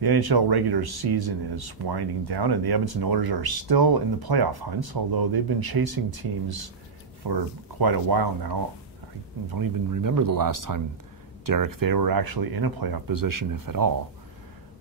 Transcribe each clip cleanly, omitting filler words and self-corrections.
The NHL regular season is winding down, and the Edmonton Oilers are still in the playoff hunt, although they've been chasing teams for quite a while now. I don't even remember the last time, Derek, they were actually in a playoff position, if at all.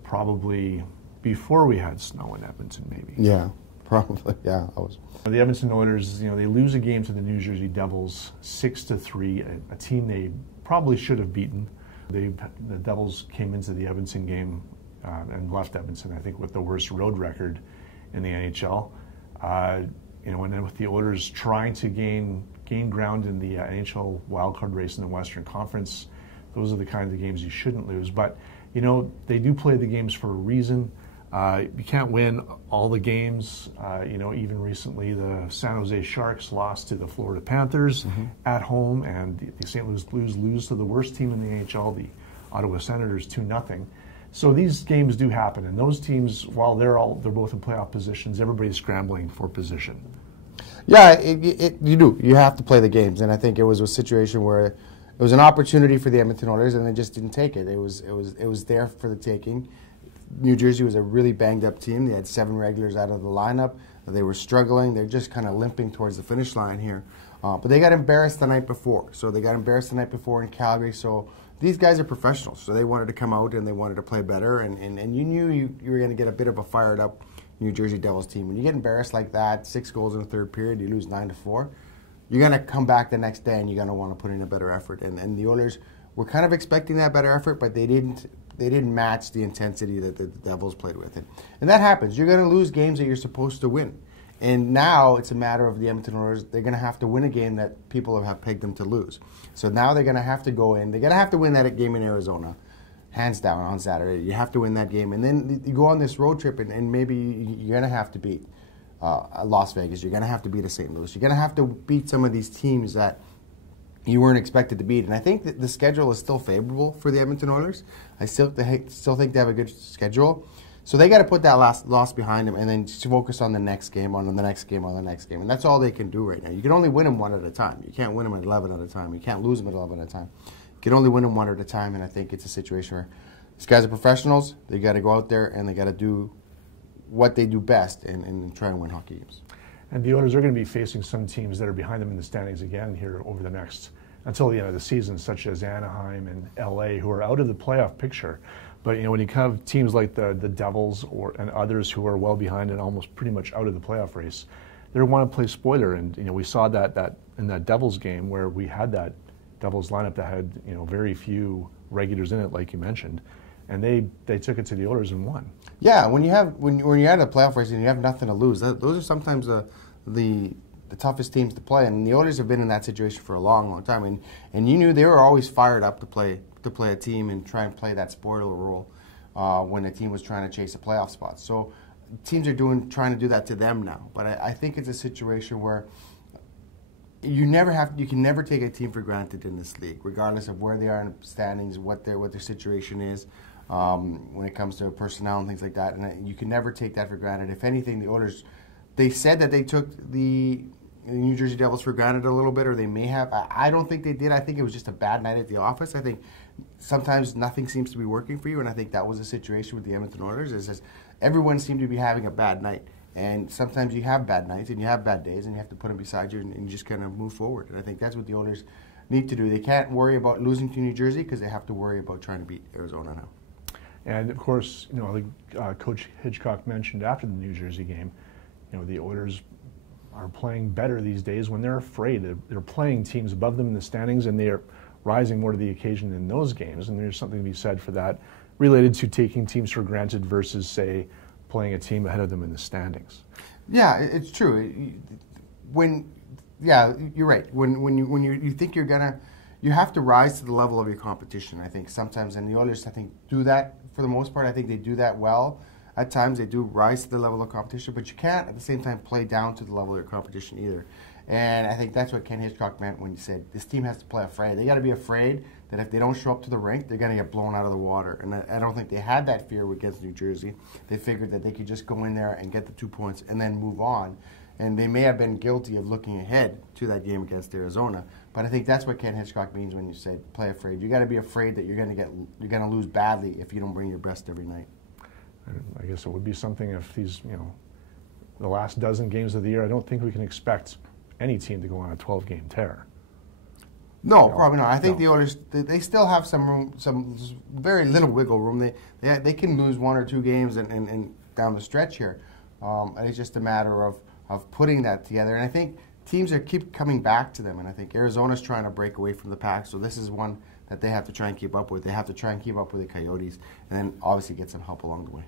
Probably before we had snow in Edmonton, maybe. Yeah, probably. Yeah, I was. The Edmonton Oilers, they lose a game to the New Jersey Devils 6-3, a team they probably should have beaten. The Devils came into the Edmonton game and left Edmonton, I think, with the worst road record in the NHL. And then with the Oilers trying to gain ground in the NHL wildcard race in the Western Conference, those are the kinds of games you shouldn't lose. But, they do play the games for a reason. You can't win all the games. Even recently the San Jose Sharks lost to the Florida Panthers at home, and the St. Louis Blues lose to the worst team in the NHL, the Ottawa Senators, 2-0. So these games do happen, and those teams, while they're both in playoff positions, everybody's scrambling for position. Yeah, you do. You have to play the games, and I think it was a situation where it was an opportunity for the Edmonton Oilers, and they just didn't take it. It was there for the taking. New Jersey was a really banged-up team. They had 7 regulars out of the lineup. They were struggling. They're just kind of limping towards the finish line here. But they got embarrassed the night before. So they got embarrassed the night before in Calgary. So these guys are professionals. So they wanted to come out and they wanted to play better. And you knew you were going to get a bit of a fired-up New Jersey Devils team. When you get embarrassed like that, 6 goals in the third period, you lose 9-4, you're going to come back the next day and you're going to want to put in a better effort. And the Oilers were kind of expecting that better effort, but they didn't match the intensity that the Devils played with. And that happens. You're going to lose games that you're supposed to win. And now it's a matter of the Edmonton Oilers. They're going to have to win a game that people have pegged them to lose. So now they're going to have to go in. They're going to have to win that game in Arizona, hands down, on Saturday. You have to win that game. And then you go on this road trip, and maybe you're going to have to beat Las Vegas. You're going to have to beat a St. Louis. You're going to have to beat some of these teams that you weren't expected to beat. And I think that the schedule is still favorable for the Edmonton Oilers. I still think they have a good schedule. So they got to put that last loss behind them and then just focus on the next game, on the next game, on the next game. And that's all they can do right now. You can only win them 1 at a time. You can't win them at 11 at a time. You can't lose them at 11 at a time. You can only win them 1 at a time, and I think it's a situation where these guys are professionals. They got to go out there and they got to do what they do best and try and win hockey games. And the Oilers are going to be facing some teams that are behind them in the standings again here over the next, until the end of the season, such as Anaheim and LA, who are out of the playoff picture. But when you have teams like the Devils and others who are well behind and almost pretty much out of the playoff race, they want to play spoiler. And we saw that in that Devils game where we had that Devils lineup that had very few regulars in it, like you mentioned, and they took it to the Oilers and won. Yeah, when you're at a playoff race and you have nothing to lose, those are sometimes the toughest teams to play. And the Oilers have been in that situation for a long, long time. And you knew they were always fired up to play a team and try and play that spoiler role when a team was trying to chase a playoff spot. So teams are trying to do that to them now. But I think it's a situation where you can never take a team for granted in this league, regardless of where they are in the standings, what their situation is when it comes to personnel and things like that. And you can never take that for granted. If anything, the Oilers, they said that they took the New Jersey Devils for granted a little bit, or they may have. I don't think they did. I think it was just a bad night at the office. I think sometimes nothing seems to be working for you, and I think that was the situation with the Edmonton Oilers. Is everyone seemed to be having a bad night, and sometimes you have bad nights and you have bad days, and you have to put them beside you and you just kind of move forward. And I think that's what the Oilers need to do. They can't worry about losing to New Jersey because they have to worry about trying to beat Arizona now. And of course, like Coach Hitchcock mentioned after the New Jersey game, the Oilers are playing better these days when they're afraid. They're playing teams above them in the standings, and they are rising more to the occasion in those games. And there's something to be said for that, related to taking teams for granted versus, say, playing a team ahead of them in the standings. Yeah, it's true. You're right. When you think you have to rise to the level of your competition. I think sometimes, and the Oilers, I think, do that for the most part. I think they do that well. At times they do rise to the level of competition, but you can't at the same time play down to the level of your competition either. And I think that's what Ken Hitchcock meant when he said this team has to play afraid. They got to be afraid that if they don't show up to the rink, they're going to get blown out of the water. And I don't think they had that fear against New Jersey. They figured that they could just go in there and get the 2 points and then move on. And they may have been guilty of looking ahead to that game against Arizona. But I think that's what Ken Hitchcock means when you say play afraid. You got to be afraid that you're going to lose badly if you don't bring your best every night. I guess it would be something if these, the last dozen games of the year, I don't think we can expect any team to go on a 12-game tear. No, probably not. I think the Oilers, they still have some room, some very little wiggle room. They can lose 1 or 2 games and down the stretch here. And it's just a matter of putting that together. And I think teams keep coming back to them. And I think Arizona's trying to break away from the pack. So this is one that they have to try and keep up with. They have to try and keep up with the Coyotes and then obviously get some help along the way.